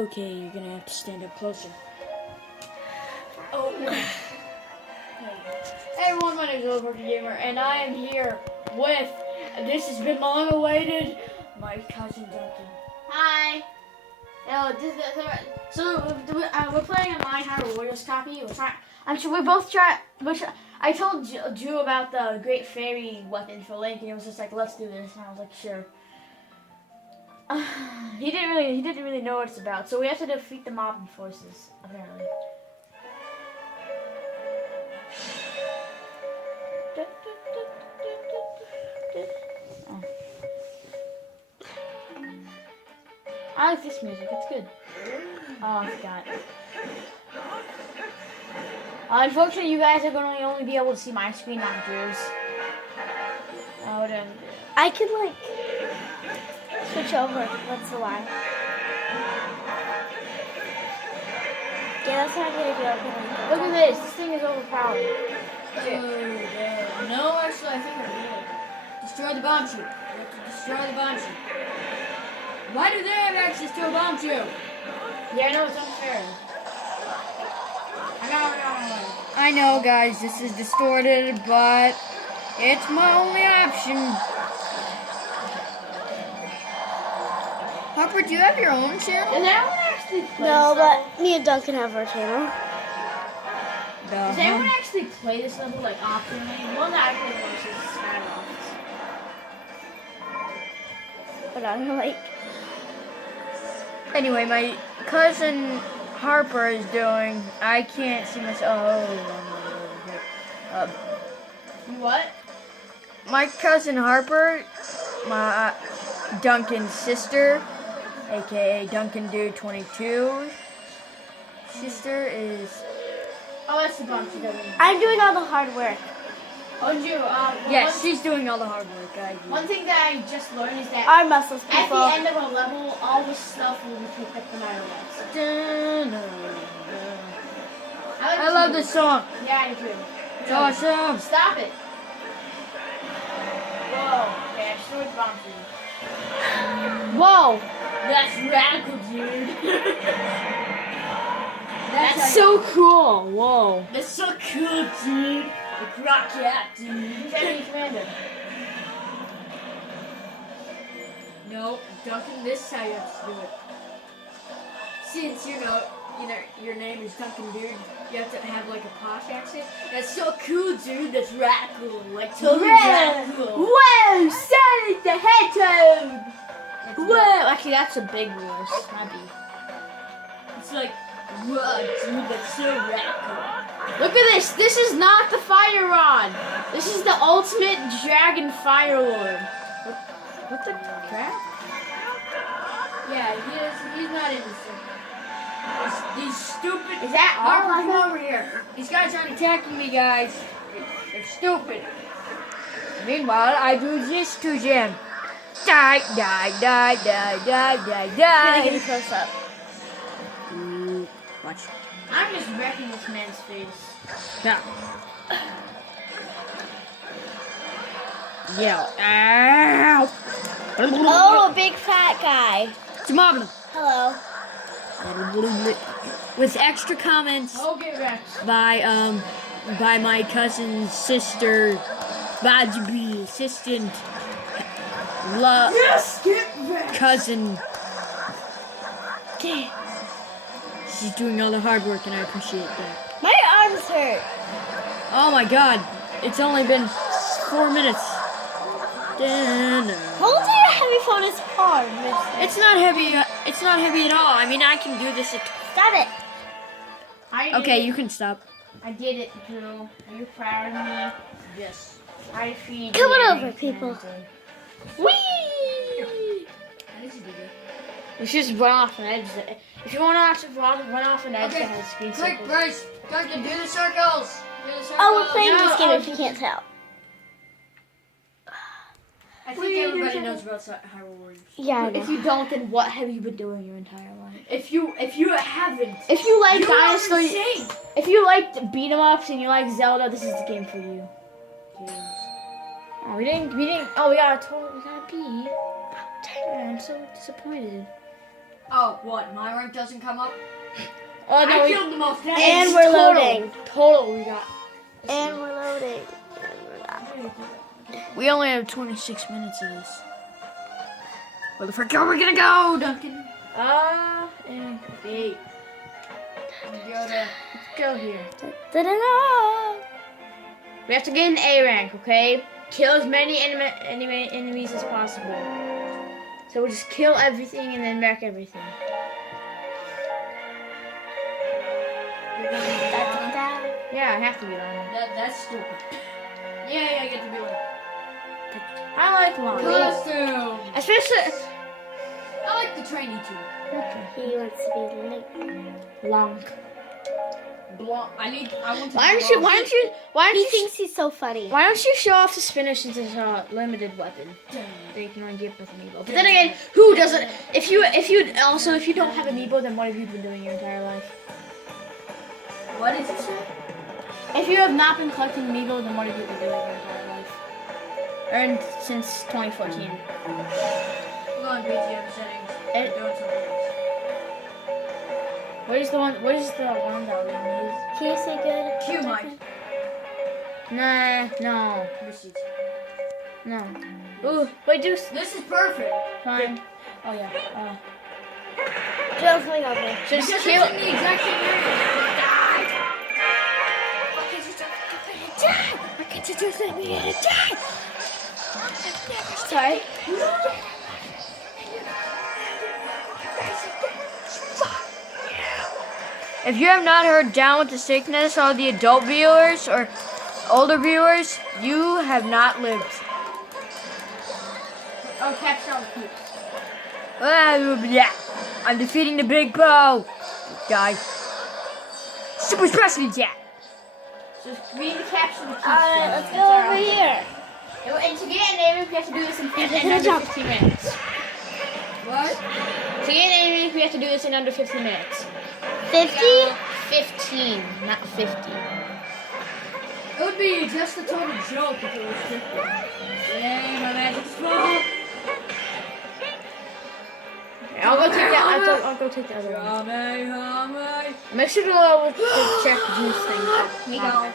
Okay, you're gonna have to stand up closer. Oh. Hey everyone, my name is Oliver Gamer, and I am here with, this has been long awaited, my cousin Duncan. Hi. We're playing on my Hyrule. We're just copy. I'm sure we both try. I told Drew about the Great Fairy weapon for Link, and he was just like, "Let's do this," and I was like, "Sure." He didn't really know what it's about, so we have to defeat the mob forces apparently. Oh. I like this music, it's good. Oh, I forgot. Unfortunately, you guys are going to only be able to see my screen, not Drew's. Oh, then. I could, like, switch over once in a while. Yeah, that's not going to be okay. Look at this. This thing is overpowered. Oh, yeah. No, actually, I think I did. Destroy the bomb chute. You have to destroy the bomb chute. Why do they have access to a bomb chute? Yeah, I know, it's unfair. I know, guys, this is distorted, but it's my only option. Harper, do you have your own channel? Does anyone actually play No, this level? but me and Duncan have our channel. Does anyone actually play this level, like, optionally? One that I play most is Skyrocks. But I'm like, Anyway, my cousin Harper is doing, I can't see myself. What? My cousin Harper, my Duncan's sister, aka Duncan Dude 22, sister is. Oh, that's the bomb she doesn't. I'm doing all the hard work. Oh, Drew, Yes, she's doing all the hard work. one thing that I just learned is that Our muscles, at people. the end of a level, all the stuff will be picked up no matter what. I love this song. Yeah, I do. It's awesome. Stop it. Whoa. Okay, I destroyed the bomb for you. Whoa, That's radical, dude. that's so cool. Whoa. That's so cool, dude. The rocket, dude. Who's enemy commander? No, Duncan, this is how you have to do it. Since your name is Duncan Dude, you have to have like a posh accent. That's so cool, dude. That's radical. Like totally radical. Whoa, Sonic the Hedgehog. That's Whoa, actually, that's a big voice. Might be. It's like, whoa, dude, that's so radical. Look at this. This is not the fire rod. This is the ultimate dragon fire lord. What the crap? Yeah, he's not innocent. These stupid. Is that Harper, all? come over here. These guys aren't attacking me, guys. They're stupid. Meanwhile, I do this to them. Die, die, die, die, die, die, I'm die. gonna get a close up. Watch. I'm just wrecking this man's face. Yeah. Yeah. Ow. Oh, a big fat guy. Tomorrow. Hello. With extra comments Oh, get wrecked. by my cousin's sister, Bajibi, assistant, Yes, get wrecked. cousin. Okay. She's doing all the hard work, and I appreciate that. My arms hurt. Oh my God! It's only been 4 minutes. Holding a heavy phone is hard, mister. It's not heavy. It's not heavy at all. I mean, I can do this. Stop it. I did Okay, it. you can stop. I did it, Drew. Are you proud of me? Yes. I defeated Come on the over, enemy people. commander. Whee! We should just run off an edge. If you want to run off an edge Okay, that has screen quick, circles. Bryce, Duncan, do the circles. Do the circles. Oh, we're playing No, this game if you can't tell. I think everybody knows about Hyrule Warriors. Yeah, I If know. you don't, then what have you been doing your entire life? If you haven't, If you like you are dinosaur, insane. if you like beat 'em ups and you like Zelda, this is the game for you. Oh, we didn't. Oh, we got a B. Dang, I'm so disappointed. Oh, what? My rank doesn't come up? Oh no, I killed the most. And we're loading. Total, we got. And we're loading. We only have 26 minutes of this. Where the frick are we gonna go, Duncan? Hey. Let's go here. Da-da-da. We have to get an A rank, okay? Kill as many enemies as possible. So we'll just kill everything and then wreck everything. Da-da-da. Yeah, I have to be long. That's stupid. Yeah, I get to be one. I like long. Costume. Especially I like the trainee too. He wants to be late. long. Blonde. I want to. Why don't He you thinks he's so funny. Why don't you show off the spinner since it's a limited weapon? That you can only get with amiibo. But then again, who doesn't? If you don't have amiibo, then what have you been doing your entire life? What did you say? If you have not been collecting amiibo, then what have you been doing your entire life? Earned since 2014. Hold on, BGM settings. I'm doing something else. What is the one that we use? Can you say good? Q mic. Nah, no. Receipts. No. Ooh, wait, do This is perfect. time. Oh yeah. Joe's coming over. Just Because kill. it's in the exact same area. Why can't you just let me die? Sorry. If you have not heard Down with the Sickness, all the adult viewers or older viewers, you have not lived. Oh, catch all the peeps. Yeah. I'm defeating the big bow. Guy. Super special, yeah. Just read the caption. Alright, let's go over here. And to get an enemy, we have to do this in under 15 minutes. What? To get an enemy, we have to do this in under 15 minutes. 50? 15, not 50. It would be just a total joke if it was 50. Yay, my magic smoke. I'll go take that. I'll go take the other one. Hame. Make sure to check the juice thing. Me go.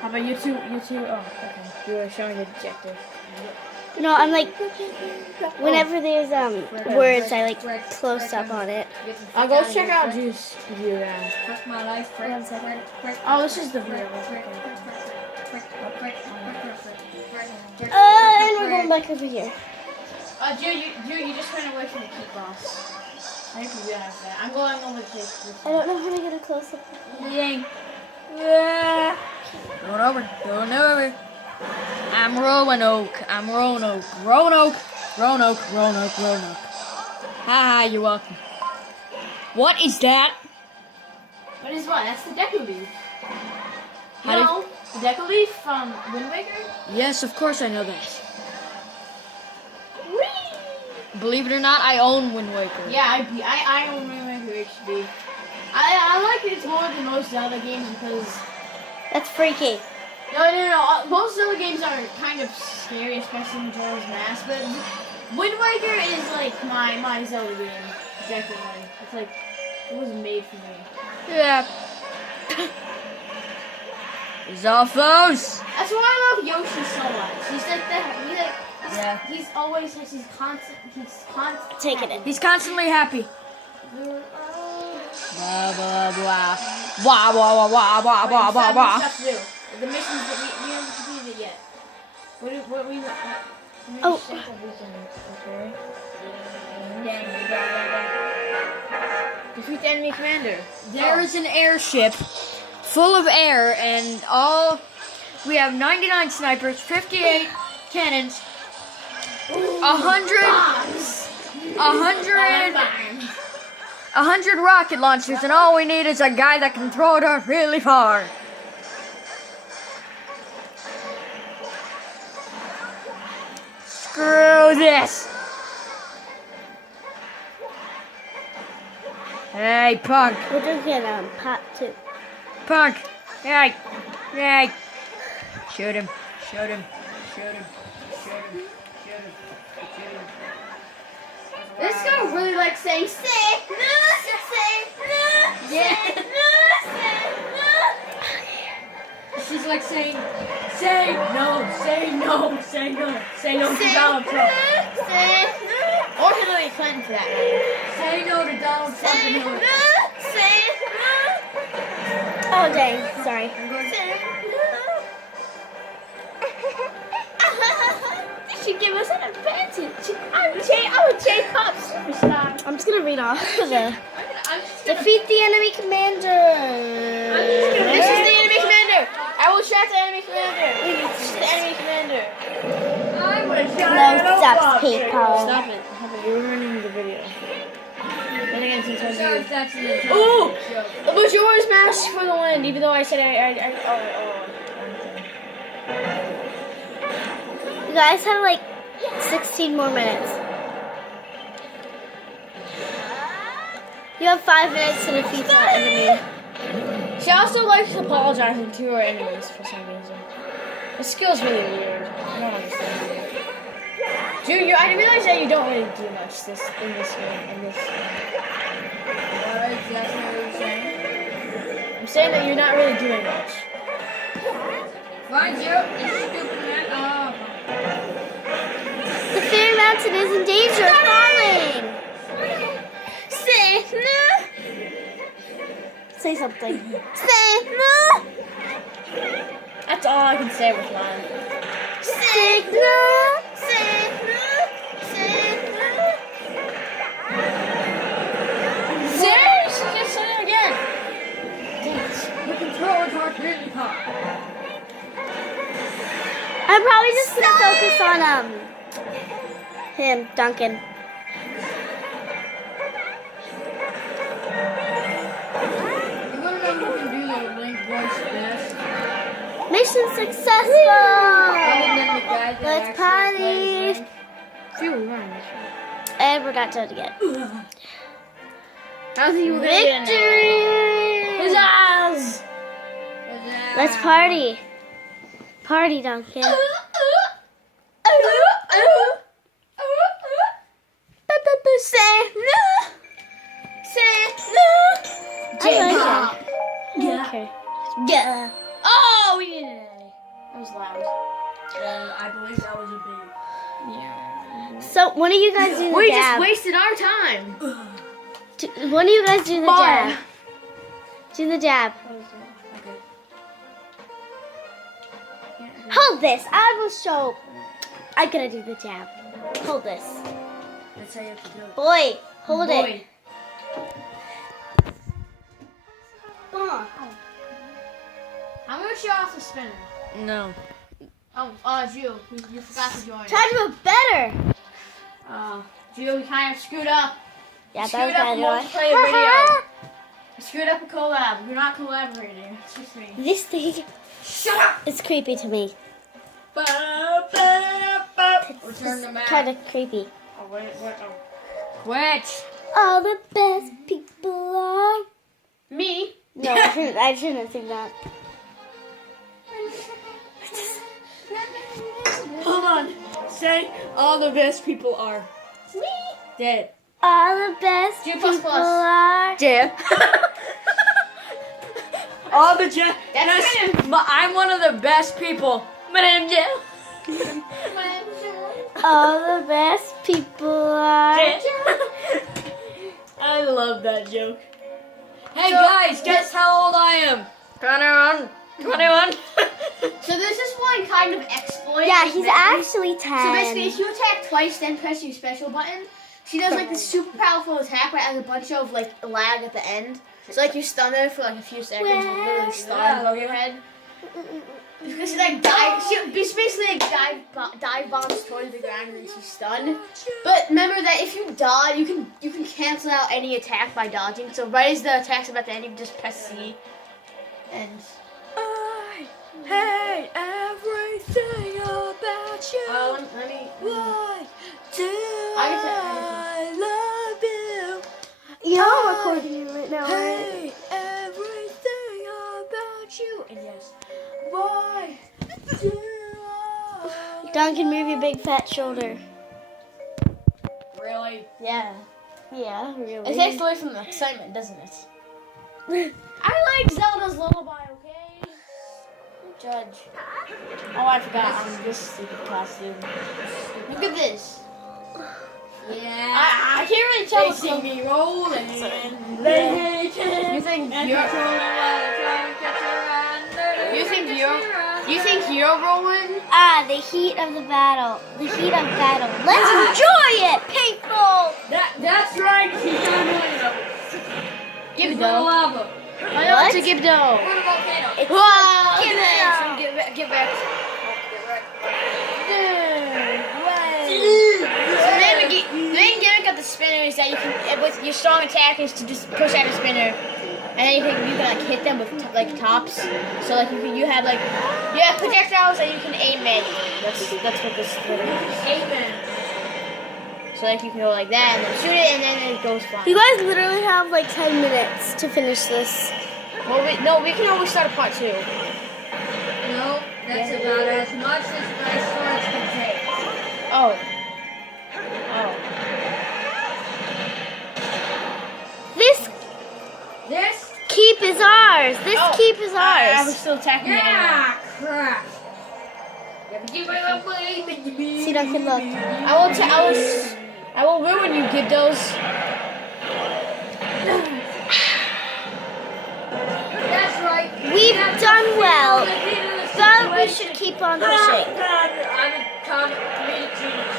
How about you two? You two? Oh, okay. You were showing the objective. No, I'm like, whenever there's words, I like close up on it. I'll go check out juice view then. Frick my life. Frick. One second. Oh, this is the view. And we're going back over here. Drew, you just ran away from the key boss. I think you realize that. I'm going over to take this. I don't know how to get a close up. Dang. Yeah. Going over. Going over. I'm Roanoke. I'm Roanoke. Roanoke. Roanoke. Roanoke. Roanoke. Haha, you're welcome. What is that? What is what? That's the Deku Leaf. No, the Deku Leaf from Wind Waker? Yes, of course I know that. Believe it or not, I own Wind Waker. Yeah, I own Wind Waker HD. I like it more than most Zelda games because... That's freaky. No. Most Zelda games are kind of scary, especially Majora's Mask, but Wind Waker is like my Zelda game. Definitely. It's like, it was made for me. Yeah. Zalfos! That's why I love Yoshi so much. He's like he's always he's constant Taking it. He's constantly happy. Blah blah blah. Blah blah blah blah blah blah blah. Stuff to do. The missions that we haven't completed yet. What we Oh. Defeat the enemy commander. There is an airship full of air and we have 99 snipers, 58 cannons, 100 rocket launchers, and all we need is a guy that can throw it out really far. Screw this. Hey, punk. We're just gonna pot too. Punk. Hey. Shoot him. This girl really likes saying say no, say no, Yeah. say no, say no. She's like saying, say no, say no, say no, say no to Say Donald Trump. Say no. Or Hillary Clinton for that matter. Say no to Donald Trump and Say no, Hillary. say no. Oh dang, sorry. Say no. She gave us an advantage. I'm a J-pop superstar. I'm just gonna read off the defeat the enemy commander. This is the enemy commander. I will track the enemy commander. This is the enemy commander. I wish No steps, people. Stop it. You're ruining the video. Then again, since I Sorry do. if that's an intelligent Ooh! joke. But yours smashed for the win, even though I said You guys have like 16 more minutes. You have 5 minutes to defeat the enemy. She also likes apologizing to her enemies for some reason. The skill's really weird. I don't understand. Dude, I realize that you don't really do much in this game. What exactly are you saying? I'm saying that you're not really doing much. Fine, you stupid man. Oh. The fairy mountain is in danger of falling. Say no. Say something. Say no. That's all I can say with mine. Say no. Say no. Say no. Say just say it again. The controls aren't really hot. I'm probably just gonna focus on him, Duncan. You wanna know who can do the Link voice best? Mission successful. Other than the guy that Let's actually party. plays Link? Phew, run. And we're not done yet. How's he Victory! Huzzahs! Let's party. Party, Duncan. Say no. Say no. I like it. Okay. Yeah. Oh, we did it. That was loud. I believe that was a big. Yeah. So when are you guys doing the We dab? just wasted our time. When are you guys doing the Bye. dab? Do the dab. Hold this. I will show. I gotta do the jab. Hold this. That's how you have to do it. Boy, hold it. Boy. I'm gonna show off the spinner. No. Oh, Jill, you forgot to join. Try to do it better. Jill, we kind of screwed up. Yeah, Screwed that up a was multiplayer bad. video. We screwed up a collab. We're not collaborating. It's just me. This thing Shut up! is creepy to me. Return the map. Kind of creepy. Oh, wait, oh. Quit. All the best people are. Me? No, I shouldn't think that. Hold on. Say all the best people are Me. dead. All the best G++. people are. Dead. all the That's kind of... I'm one of the best people. My name's Jill. All the best people are. I love that joke. Hey guys, guess how old I am? 21. 21. So this is one kind of exploit. Yeah, he's actually 10. So basically, if you attack twice, then press your special button, she does like this super powerful attack, but has a bunch of like lag at the end. So like you stun her for like a few seconds, and literally stun above your head. Because she like she's basically like dive bombs towards the ground and then she's stunned. But remember that if you dodge, you can cancel out any attack by dodging. So right as the attack's about to end, you can just press C. And I hate everything about you. let me. Why do I love you? You're recording it right now, right? Hate everything about you. And yes, why do I? Duncan, move your big fat shoulder. Really? life. Yeah. Yeah, really. It takes away from the excitement, doesn't it? I like Zelda's Lullaby, okay? Don't judge. Oh, I forgot. I'm this stupid costume. Look at this. Yeah. I can't really tell They what's see going me rolling. You think you're rolling? Ah, the heat of the battle. The heat of battle. Let's enjoy it, people! That's right. He's not really up. Give it The though. lava. I want to give dough. What a volcano. Wow! Give it. Give back. So the main gimmick of the spinner is that you can, with your strong attack, is to just push out a spinner, and then you can like hit them with like tops. So like you have projectiles that you can aim manually. That's what this spinner is. Amen. So like you can go like that and then shoot it, and then it goes flying. You guys literally have like 10 minutes to finish this. Well, we can always start a part 2. No, that's about as much as my swords can take. Oh. This keep is ours. This keep is I was ours. still attacking it. Yeah, crap. See, Duncan, look. I will ruin you, Gibdos. That's right. We've done well, but we should keep on pushing. I'm a comedic genius.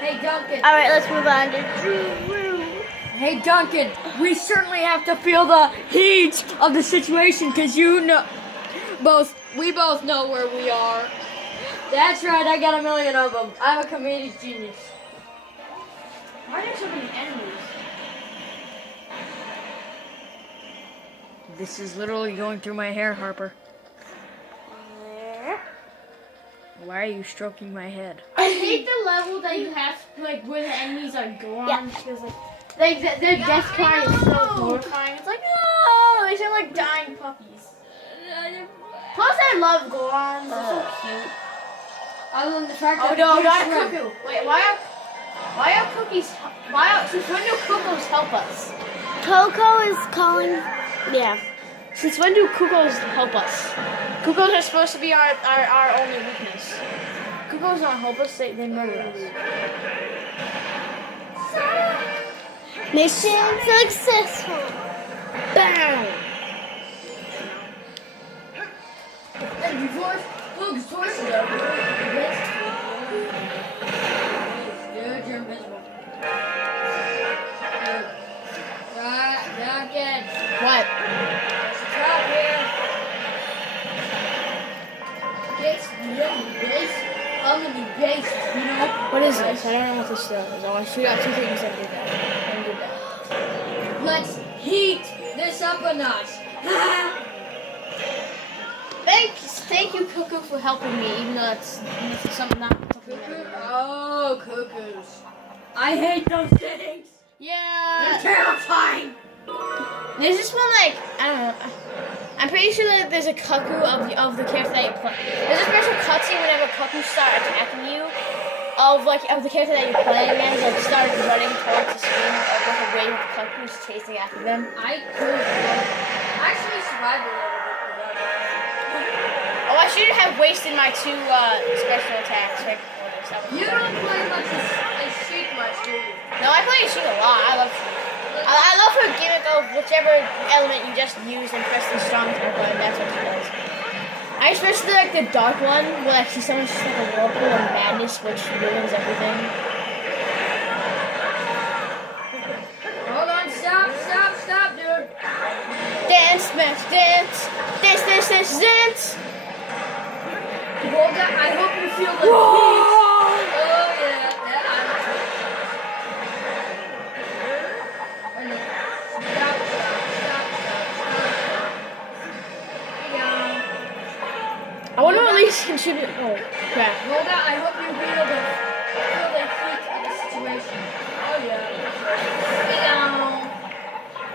Hey, Duncan. All right, let's move on to Drew. Hey Duncan, we certainly have to feel the heat of the situation because we both know where we are. That's right. I got a million of them. I'm a comedic genius. Why are there so many enemies? This is literally going through my hair, Harper. Why are you stroking my head? I hate the level that you have, like, where the enemies are gone. Yeah. Because, like their death cry is so horrifying. It's like, no! They sound like dying puppies. Plus, I love Gorons. They're so cute. Other than the fact Oh, that no, they not can't swim. Cuckoo. Wait, since when do Cuckoos help us? Coco is calling. Yeah. Since when do Cuckoos help us? Cuckoos are supposed to be our only weakness. Cuckoos don't help us, they murder us. Mission successful. Bam. And before Luke's forces are dude, you're invisible. Duncan. What? There's a trap here. It's the base, you know? What is this? I don't know what this is. Oh, I shoot out 2 things that do that. Let's heat this up a notch. Thank you, Cuckoo, for helping me, even though that's something not something that Oh, cuckoos. I hate those things. Yeah. They're terrifying. There's this one, like, I don't know. I'm pretty sure that there's a cuckoo of the character that you play. There's a special cutscene whenever cuckoos start attacking you of the character that you're playing as, like, start running towards the screen with a wave of cuckoos chasing after them. I actually survived a little bit without it. Oh, I shouldn't have wasted my 2 special attacks right before this. You don't play much as Sheik much, do you? No, I play Sheik a lot. I love Sheik. I love her gimmick of whichever element you just use and press the strong attack button. That's what she does. I especially like the dark one, where like she summons just like a whirlpool of madness, which ruins everything. Hold on, stop, dude. Dance, smash, dance, dance, dance, dance, dance. Hold on, I hope you feel the heat. Oh yeah, that I'm Stop. I want to at least contribute. Oh, crap. Hold on, I hope you feel the heat of the situation. Oh yeah.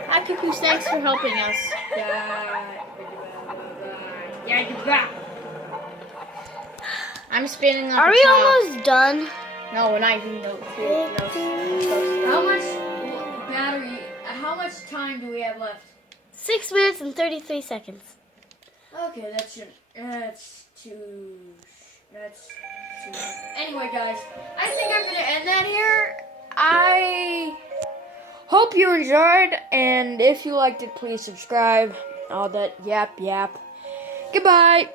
Hi, Cuckoos. Thanks for helping us. Yeah. I'm spinning up. Are we almost done? No, we're not even. No. time do we have left? 6 minutes and 33 seconds. Okay, that's too. Anyway, guys, I think I'm gonna end that here. I hope you enjoyed, and if you liked it, please subscribe. All that yap. Goodbye.